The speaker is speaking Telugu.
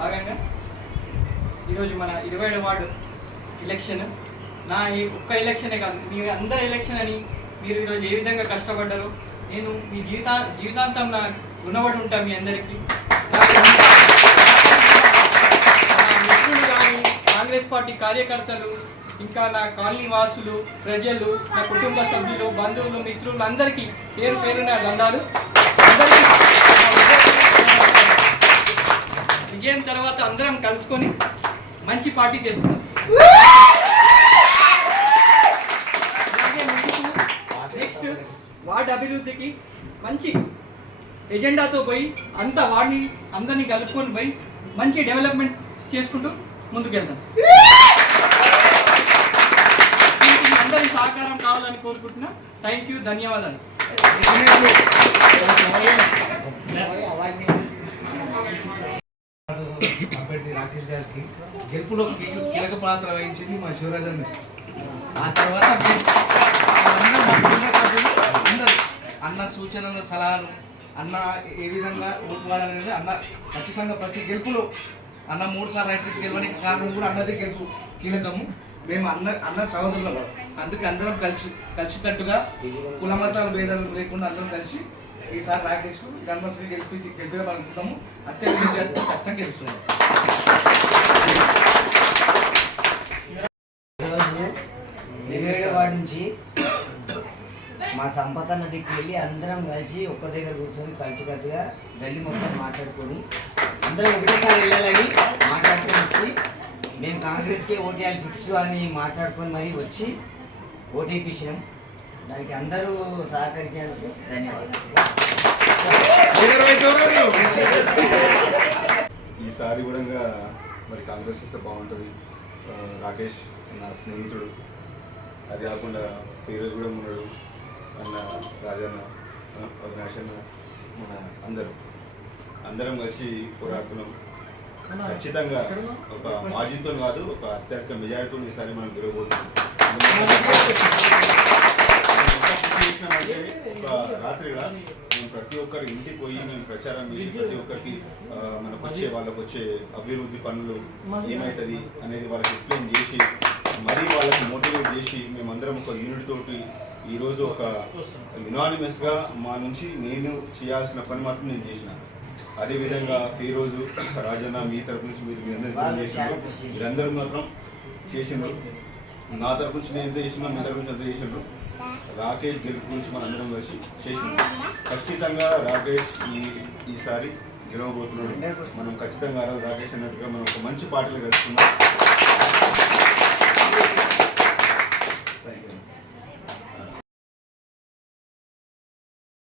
భాగంగా ఈరోజు మన 27వ వార్డు ఎలక్షన్. నా ఈ ఒక్క ఎలక్షనే కాదు, మీ అందరి ఎలక్షన్ అని మీరు ఈరోజు ఏ విధంగా కష్టపడ్డారో నేను మీ జీవితాంతం నా రుణపడి ఉంటాను మీ అందరికీ. మిత్రులు కానీ కాంగ్రెస్ పార్టీ కార్యకర్తలు, ఇంకా నా కాలనీ వాసులు, ప్రజలు, నా కుటుంబ సభ్యులు, బంధువులు, మిత్రులు అందరికీ పేరు పేరున దండాలు. అందరికీ విజయం తర్వాత అందరం కలుసుకొని మంచి పార్టీ చేసుకున్నాం. నెక్స్ట్ వార్డు అభివృద్ధికి మంచి ఎజెండాతో పోయి వార్డుని అందరినీ కలుపుకొని పోయి మంచి డెవలప్మెంట్ చేసుకుంటూ ముందుకెళ్తాం. అందరి సహకారం కావాలని కోరుకుంటున్నా. థ్యాంక్ యూ, ధన్యవాదాలు. అభ్యర్థి రాకేష్ గారికి గెలుపులో కీలక పాత్ర వహించింది మా శివరాజన్. ఆ తర్వాత అందరూ అన్న సూచనలు, సలహాలు, అన్న ఏ విధంగా ఓటువాడాలనేది అన్న ఖచ్చితంగా ప్రతి గెలుపులో అన్న 3 సార్లు రైట్ గెలవడానికి కారణం కూడా అన్నదే గెలుపు కీలకము. మేము అన్న సహోదరులు, అందుకే అందరం కలిసికట్టుగా కుల మతాల భేదాలు లేకుండా అందరం కలిసి ఈసారి రాకేష్కు గణమశ్రీ గెలిపాలనుకుంటాము. అత్యంత విజయాలతో ఖచ్చితంగా గెలుస్తున్నాం. ఈరోజు 27వ వార్డు నుంచి మా సంపద నదికి వెళ్ళి అందరం కలిసి ఒక్క దగ్గర కూర్చొని కలిసికట్టుగా గల్లీ మొత్తం మాట్లాడుకొని అందరం ఒకటేసారి వెళ్ళాలని మాట్లాడుకొని వచ్చి మేము కాంగ్రెస్కే ఓటేయాలి ఫిక్స్ అని మాట్లాడుకొని మరీ వచ్చి ఓటేపించినాం. దానికి అందరూ సహకరించినందుకు ధన్యవాదాలు. ఈసారి కూడా మరి కాంగ్రెస్ వస్తే బాగుంటుంది. రాకేష్ నా స్నేహితుడు, అది కాకుండా ఫీరోజ్ కూడా ఉన్నాడు, అన్న రాజన్న, అవినాష్ అన్న, మన అందరం కలిసి పోరాడుతున్నాం. ఖచ్చితంగా ఒక మార్జిన్తో కాదు, ఒక అత్యధిక మెజారిటీతో ఈసారి మనం గెలవబోతున్నాం. ఒక రాత్రిగా మేము ప్రతి ఒక్కరి ఇంటికి పోయి మేము ప్రచారం చేసి ప్రతి ఒక్కరికి వాళ్ళకు వచ్చే అభివృద్ధి పనులు ఏమవుతుంది అనేది వాళ్ళకి ఎక్స్ప్లెయిన్ చేసి మరీ వాళ్ళకి మోటివేట్ చేసి మేమందరం ఒక యూనిట్ తోటి ఈరోజు ఒక యునానిమస్గా మా నుంచి నేను చేయాల్సిన పని మాత్రం నేను చేసిన. అదేవిధంగా ఈరోజు రాజన్న మీ తరపు నుంచి మీరందరూ మాత్రం చేసిండ్రు. నా తరపు నుంచి నేను ఎంత చేసినా మీ తరపు నుంచి ఎంత చేసిండ్రు. రాకేష్ గెలుపు గురించి మనం అందరం కలిసి చేసింది. ఖచ్చితంగా రాకేష్ ఈసారి గెలవబోతున్నాడు. మనం ఖచ్చితంగా రాకేష్ అన్నట్టుగా మనం ఒక మంచి పార్టీలు కలుసుకున్నాం.